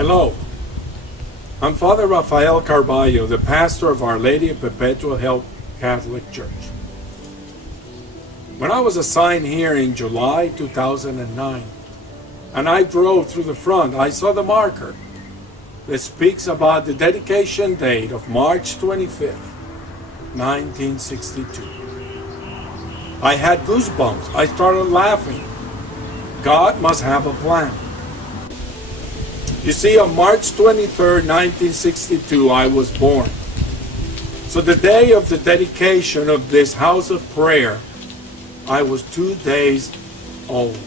Hello, I'm Father Rafael Carballo, the pastor of Our Lady of Perpetual Help Catholic Church. When I was assigned here in July 2009, and I drove through the front, I saw the marker that speaks about the dedication date of March 25th, 1962. I had goosebumps. I started laughing. God must have a plan. You see, on March 23rd, 1962, I was born. So the day of the dedication of this house of prayer, I was 2 days old.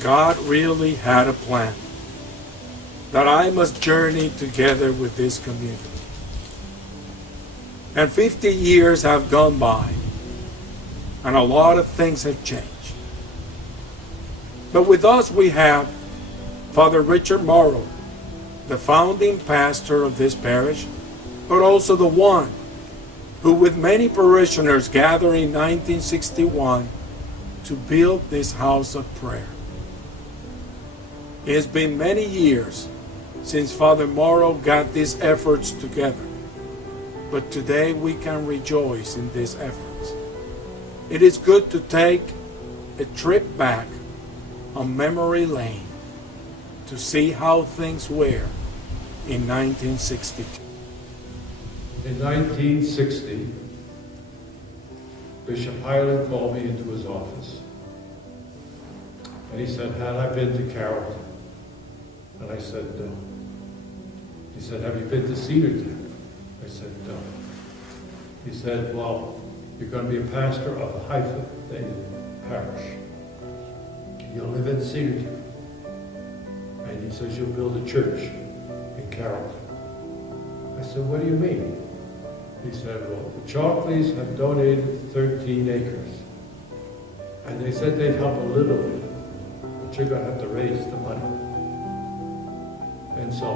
God really had a plan that I must journey together with this community. And 50 years have gone by, and a lot of things have changed. But with us we have Father Richard Morrow, the founding pastor of this parish, but also the one who, with many parishioners, gathered in 1961 to build this house of prayer. It has been many years since Father Morrow got these efforts together, but today we can rejoice in these efforts. It is good to take a trip back on memory lane to see how things were in 1962. In 1960, Bishop Highland called me into his office. And he said, had I been to Carrollton? And I said, no. He said, have you been to Cedarton? I said, no. He said, well, you're going to be a pastor of a hyphenated parish. You'll live in Cedarton. And he says, you'll build a church in Carrollton. I said, what do you mean? He said, well, the Chalkleys have donated 13 acres. And they said they'd help a little bit, but you're going to have to raise the money. And so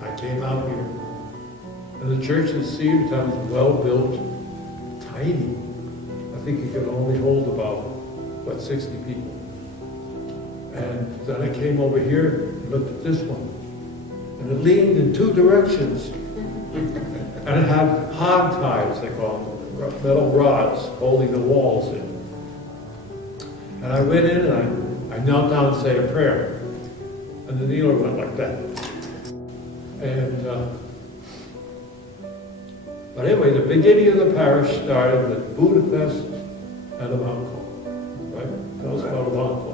I came out here. And the church in Cedarton is well built, tiny. I think it could only hold about, 60 people. And then I came over here and looked at this one. And it leaned in two directions. And it had hog ties, they call them, metal rods holding the walls in. And I went in and I knelt down and said a prayer. And the kneeler went like that. And, but anyway, the beginning of the parish started with Budapest and Avanco, right? Tell us about Avanco.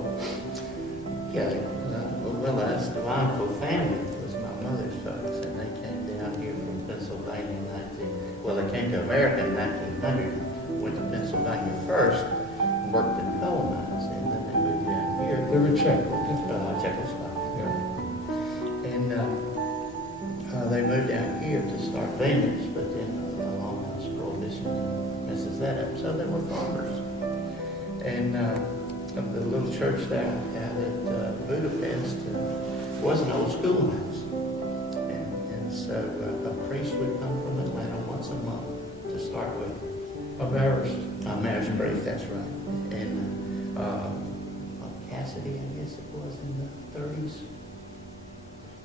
Yeah, well, that's the Avanco family. It was my mother's folks, and they came down here from Pennsylvania in they came to America in 1900, went to Pennsylvania first, worked in coal mines, and then they moved down here. They were Czech, Czechoslovakia. Yeah. And they moved down here to start vineyards, but then along with prohibition messes that up. So they were farmers. And the little church down at Budapest was an old schoolhouse. And so a priest would come from Atlanta once a month to start with. A marriage priest, that's right. And Cassidy, I guess it was, in the 30s.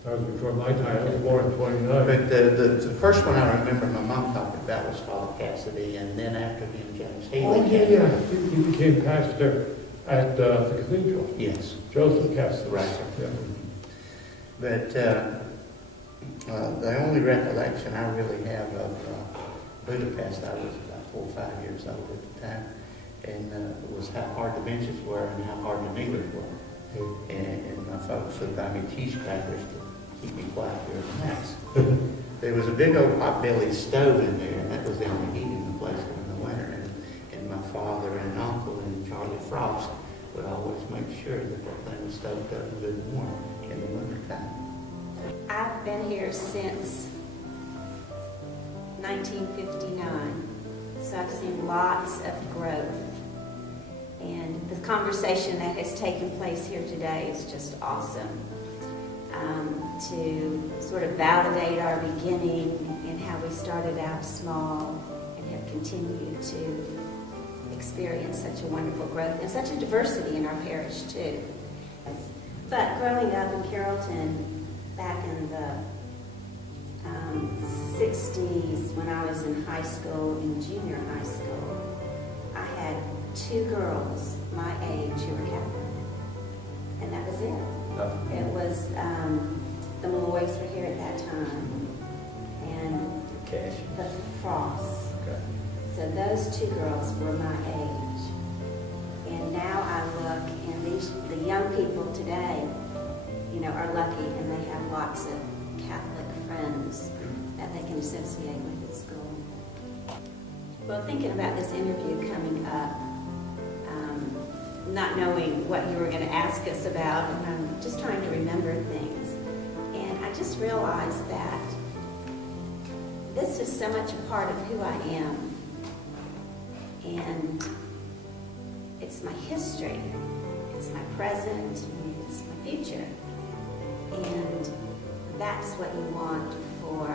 That was before my time. I was born in 29. But the first one I remember my mom talking about was Father Cassidy, and then after him, James Healy. Oh, yeah. He became pastor at the cathedral. Yes. Joseph Cassidy. Right. Yeah. But the only recollection I really have of Budapest, I was about 4 or 5 years old at the time, and it was how hard the benches were and how hard the kneelers were. And my folks would buy me cheese crackers to keep me quiet during Mass. There was a big old pot-bellied stove in there, and that was the only heat in the place in the winter. And my father and uncle and Charlie Frost would always make sure that that thing was stoked up and good warm in the wintertime. I've been here since 1959, so I've seen lots of growth. And the conversation that has taken place here today is just awesome. To sort of validate our beginning and how we started out small and have continued to experience such a wonderful growth and such a diversity in our parish too. But growing up in Carrollton back in the 60s, when I was in high school, in junior high school, I had 2 girls my age who were Catholic. And that was it. It was, the Malloys were here at that time. And the Frosts. Okay. So those 2 girls were my age. And now I look, and the young people today, are lucky, and they have lots of Catholic friends that they can associate with at school. Well, thinking about this interview coming up, not knowing what you were going to ask us about, and I'm just trying to remember things. And I just realized that this is so much a part of who I am. And it's my history, it's my present, and it's my future. And that's what you want for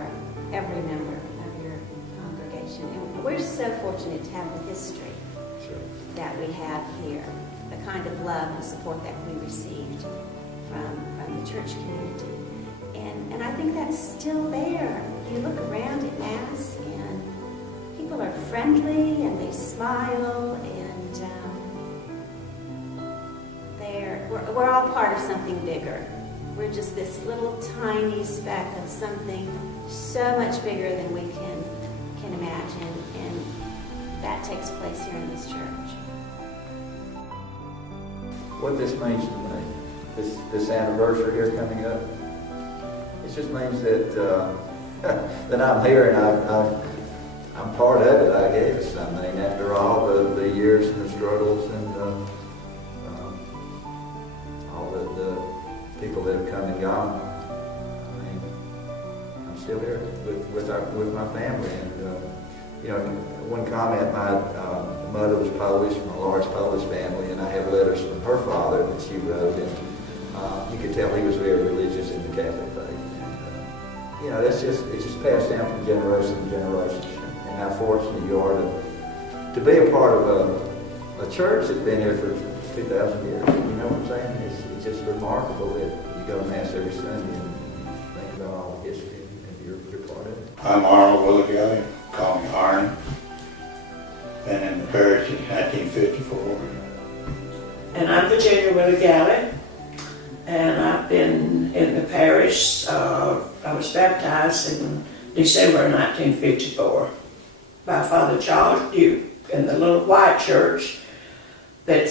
every member of your congregation. And we're so fortunate to have the history that we have here, the kind of love and support that we received from the church community. And I think that's still there. You look around at Mass, and people are friendly, and they smile, and we're all part of something bigger. We're just this little tiny speck of something so much bigger than we can imagine, and that takes place here in this church. What this means to me, this anniversary here coming up, it just means that that I'm here and I'm part of it, I guess. I mean, after all the years and the struggles and all the people that have come and gone, I mean, I'm still here with my family. And one comment, my mother was Polish, from a large Polish family, and I have letters from her father that she wrote, and you could tell he was very religious in the Catholic faith. And, it's just passed down from generation to generation, and how fortunate you are to be a part of a church that's been here for 2,000 years. You know what I'm saying? It's just remarkable that you go to Mass every Sunday and think about all the history, and you're part of it. I'm Arnold Willigelly, call me Arn. Been in the parish since 1954. And I'm Virginia Willigelly, and I've been in the parish. I was baptized in December 1954 by Father Charles Duke in the little white church that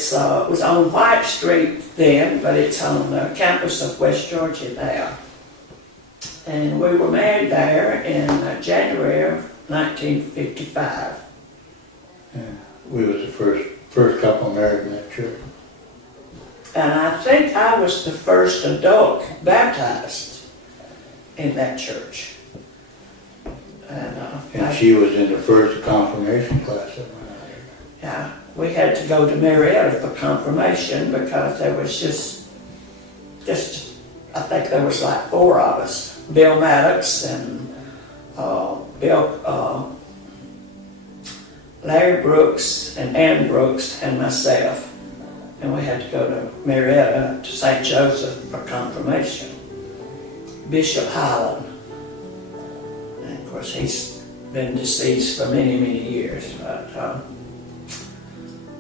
was on White Street then, but it's on the campus of West Georgia now. And we were married there in January of 1955. Yeah, we was the first couple married in that church. And I think I was the first adult baptized in that church. And she was in the first confirmation class that went out here. Yeah, we had to go to Marietta for confirmation because there was just I think there was like 4 of us. Bill Maddox and Larry Brooks and Ann Brooks and myself. And we had to go to Marietta to St. Joseph for confirmation. Bishop Highland. And of course he's been deceased for many, many years. But a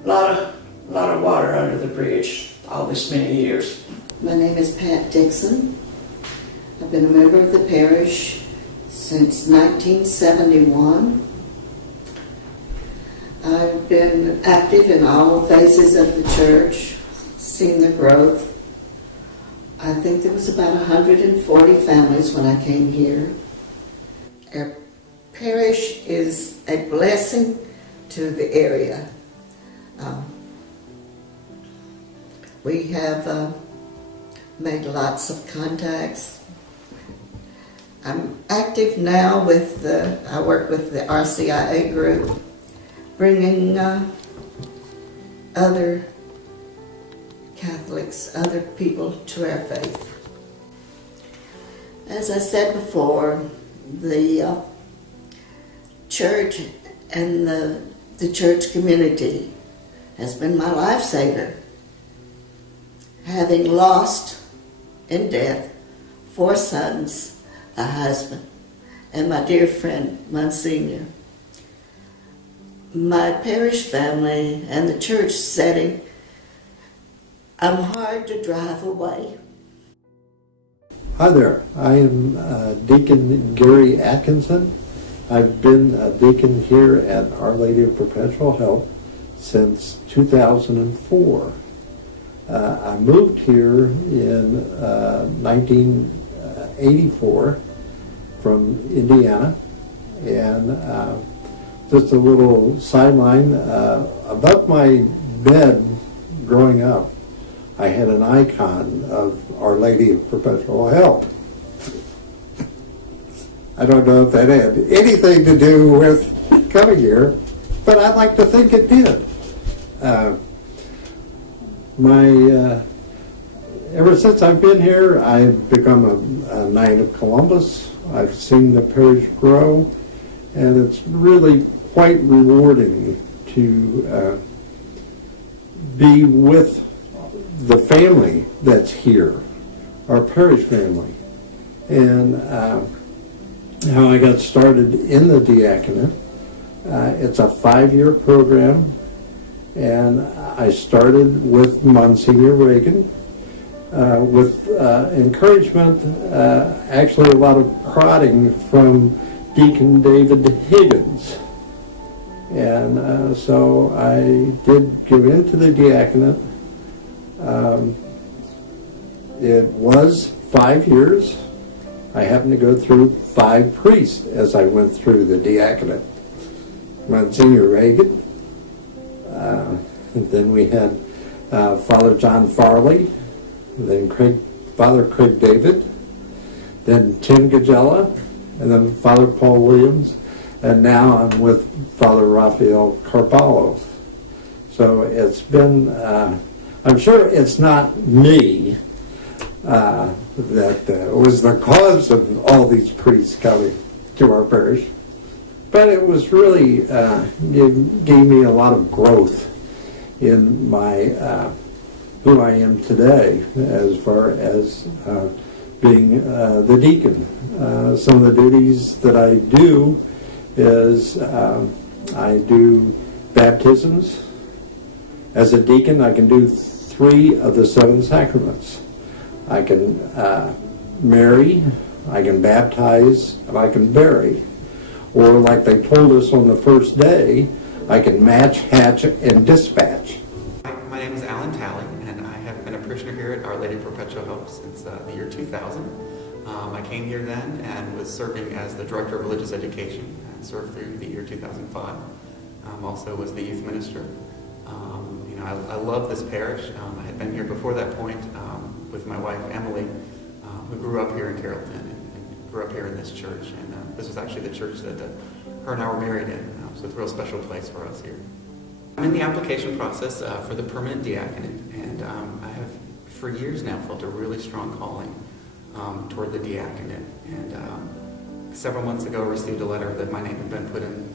lot of water under the bridge all this many years. My name is Pat Dixon. I've been a member of the parish since 1971. I've been active in all phases of the church, seen the growth. I think there was about 140 families when I came here. Our parish is a blessing to the area. We have made lots of contacts. I'm active now with I work with the RCIA group, bringing other Catholics, other people to our faith. As I said before, the church and the church community has been my lifesaver. Having lost in death, 4 sons, a husband, and my dear friend, Monsignor. My parish family and the church setting, I'm hard to drive away. Hi there, I am Deacon Gary Atkinson. I've been a deacon here at Our Lady of Perpetual Help since 2004. I moved here in 1984 from Indiana, and just a little sideline, above my bed growing up, I had an icon of Our Lady of Perpetual Help. I don't know if that had anything to do with coming here, but I'd like to think it did. Ever since I've been here, I've become a Knight of Columbus. I've seen the parish grow, and it's really quite rewarding to be with the family that's here, our parish family. And how I got started in the diaconate. It's a 5-year program, and I started with Monsignor Reagan with encouragement, actually a lot of prodding from Deacon David Higgins. And so I did go into the diaconate. It was 5 years. I happened to go through 5 priests as I went through the diaconate. Monsignor Reagan, then we had Father John Farley, then Father Craig David, then Tim Gagella, and then Father Paul Williams, and now I'm with Father Raphael Carballo. So it's been, I'm sure it's not me that was the cause of all these priests coming to our parish, but it was really gave me a lot of growth in my who I am today as far as being the deacon. Some of the duties that I do is I do baptisms. As a deacon, I can do 3 of the 7 sacraments. I can marry, I can baptize, and I can bury. Or like they told us on the first day, I can match, hatch, and dispatch. My name is Alan Talley, and I have been a parishioner here at Our Lady of Perpetual Help since the year 2000. I came here then and was serving as the Director of Religious Education and served through the year 2005. Also was the youth minister. I love this parish. I had been here before that point with my wife Emily, who grew up here in Carrollton and grew up here in this church. And this was actually the church that her and I were married in, so it's a real special place for us here. I'm in the application process for the permanent diaconate, and I have for years now felt a really strong calling toward the diaconate. And several months ago I received a letter that my name had been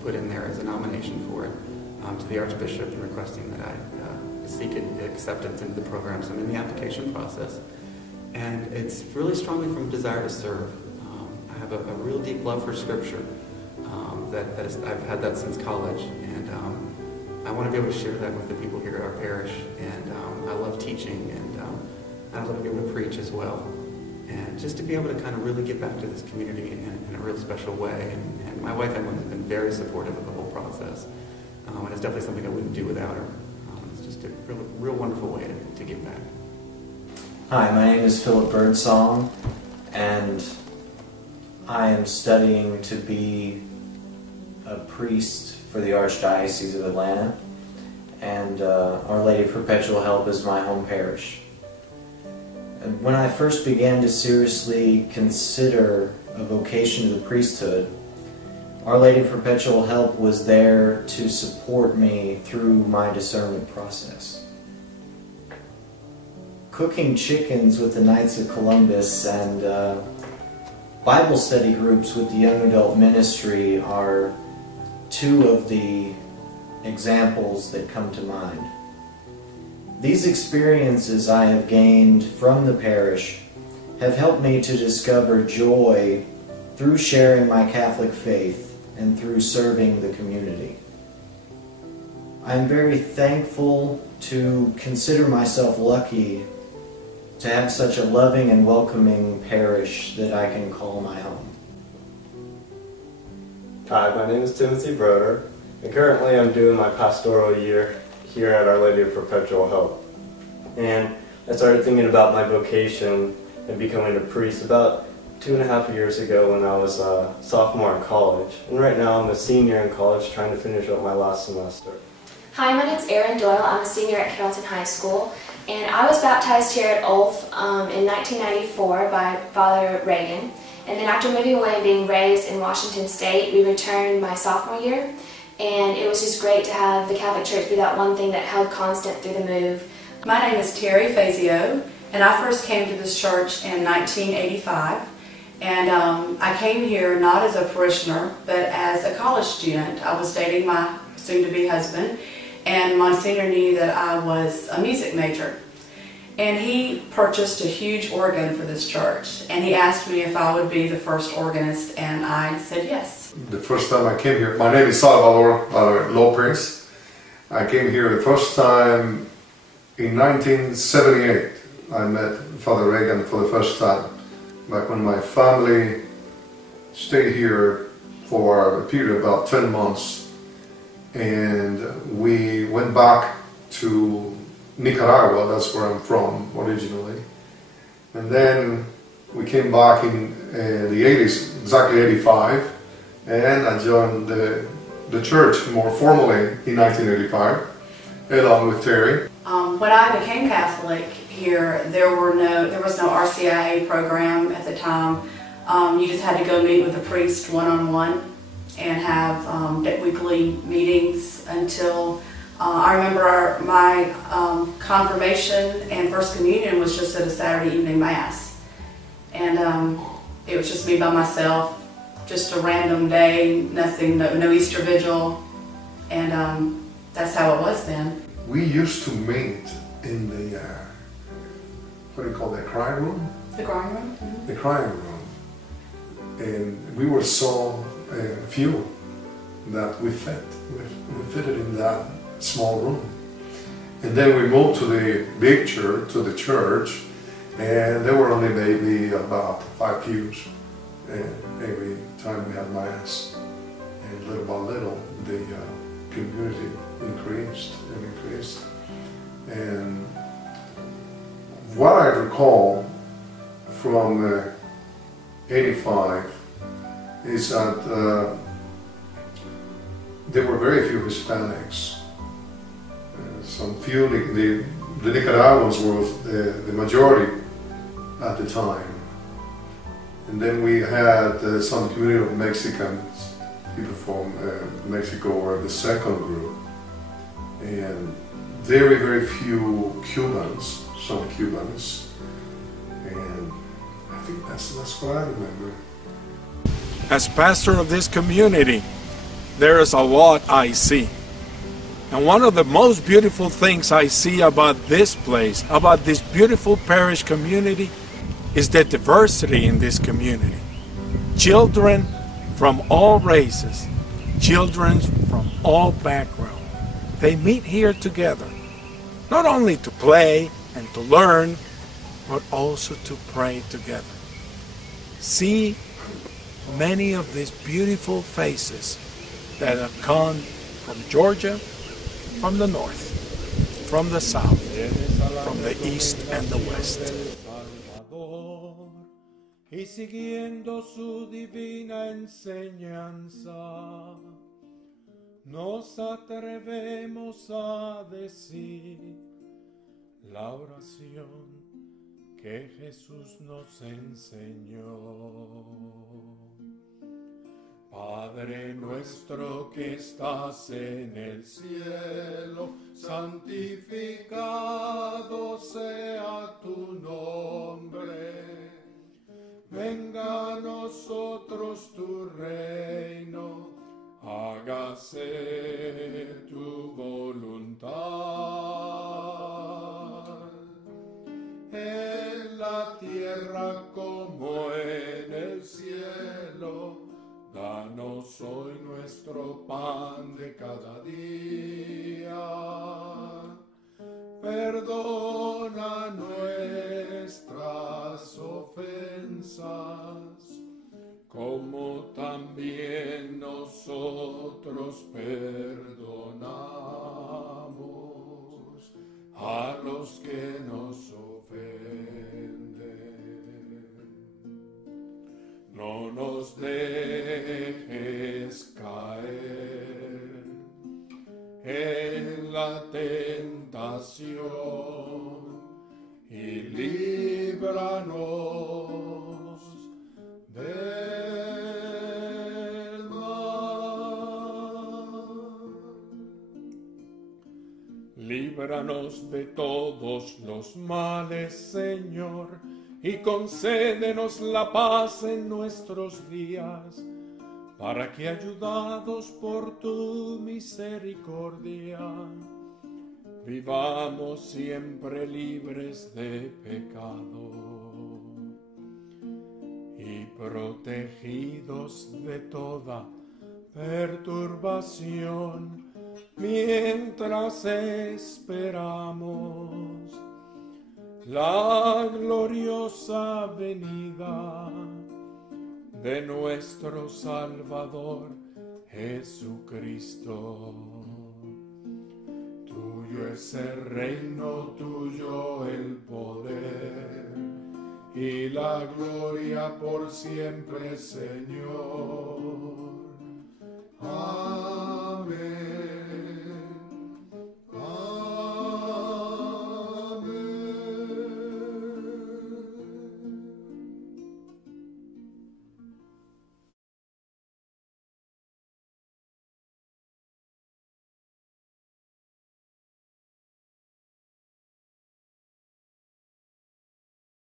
put in there as a nomination for it to the Archbishop, and requesting that I seek acceptance into the program. So I'm in the application process, and it's really strongly from a desire to serve. I have a real deep love for Scripture. I've had that since college, and I want to be able to share that with the people here at our parish. And I love teaching, and I love to be able to preach as well. And just to be able to kind of really get back to this community in a real special way. And my wife Emily has been very supportive of the whole process. And it's definitely something I wouldn't do without her. It's just a real wonderful way to give back. Hi, my name is Philip Birdsong, and I am studying to be a priest for the Archdiocese of Atlanta, and Our Lady of Perpetual Help is my home parish. And when I first began to seriously consider a vocation to the priesthood, Our Lady of Perpetual Help was there to support me through my discernment process. Cooking chickens with the Knights of Columbus and Bible study groups with the Young Adult Ministry are 2 of the examples that come to mind. These experiences I have gained from the parish have helped me to discover joy through sharing my Catholic faith and through serving the community. I am very thankful to consider myself lucky to have such a loving and welcoming parish that I can call my home. Hi, my name is Timothy Broder, and currently I'm doing my pastoral year here at Our Lady of Perpetual Help. And I started thinking about my vocation and becoming a priest about 2.5 years ago when I was a sophomore in college. And right now I'm a senior in college trying to finish up my last semester. Hi, my name is Erin Doyle. I'm a senior at Carrollton High School, and I was baptized here at Ulf in 1994 by Father Reagan. And then after moving away and being raised in Washington State, we returned my sophomore year, and it was just great to have the Catholic Church be that one thing that held constant through the move. My name is Terry Fazio, and I first came to this church in 1985. And I came here not as a parishioner, but as a college student. I was dating my soon-to-be husband, and Monsignor knew that I was a music major. And he purchased a huge organ for this church, and he asked me if I would be the first organist, and I said yes. The first time I came here, my name is Salvador Lopez. I came here the first time in 1978. I met Father Reagan for the first time, back when my family stayed here for a period of about 10 months, and we went back to Nicaragua. That's where I'm from originally, and then we came back in the 80s, exactly 85, and I joined the church more formally in 1985 along with Terry. When I became Catholic here, there was no RCIA program at the time. You just had to go meet with the priest one-on-one and have weekly meetings until I remember my confirmation and First Communion was just at a Saturday evening Mass. And it was just me by myself, just a random day, nothing, no Easter Vigil, and that's how it was then. We used to meet in the, what do you call that, crying room? The crying room? Mm-hmm. The crying room. And we were so few that we fitted in that small room. And then we moved to the big church, to the church, and there were only maybe about 5 pews every time we had Mass. And little by little, the community increased and increased. And what I recall from 85 is that there were very few Hispanics. Some few, the Nicaraguans were the majority at the time. And then we had some community of Mexicans, people from Mexico were the second group. And very, very few Cubans, some Cubans. And I think that's what I remember. As pastor of this community, there is a lot I see. And one of the most beautiful things I see about this place, about this beautiful parish community, is the diversity in this community. Children from all races, children from all backgrounds, they meet here together, not only to play and to learn, but also to pray together. See many of these beautiful faces that have come from Georgia, from the north, from the south, from the east and the west. Y siguiendo su divina enseñanza, nos atrevemos a decir la oración que Jesús nos enseñó. Padre nuestro que estás en el cielo, santificado sea tu nombre. Venga a nosotros tu reino, hágase tu voluntad. En la tierra Danos hoy nuestro pan de cada día. Perdona nuestras ofensas, como también nosotros perdonamos a los que nos ofenden. No nos dejes caer en la tentación y líbranos del mal. Líbranos de todos los males, Señor, y concédenos la paz en nuestros días, para que, ayudados por tu misericordia, vivamos siempre libres de pecado y protegidos de toda perturbación, mientras esperamos la gloriosa venida de nuestro Salvador Jesucristo. Tuyo es el reino, tuyo el poder y la gloria por siempre, Señor.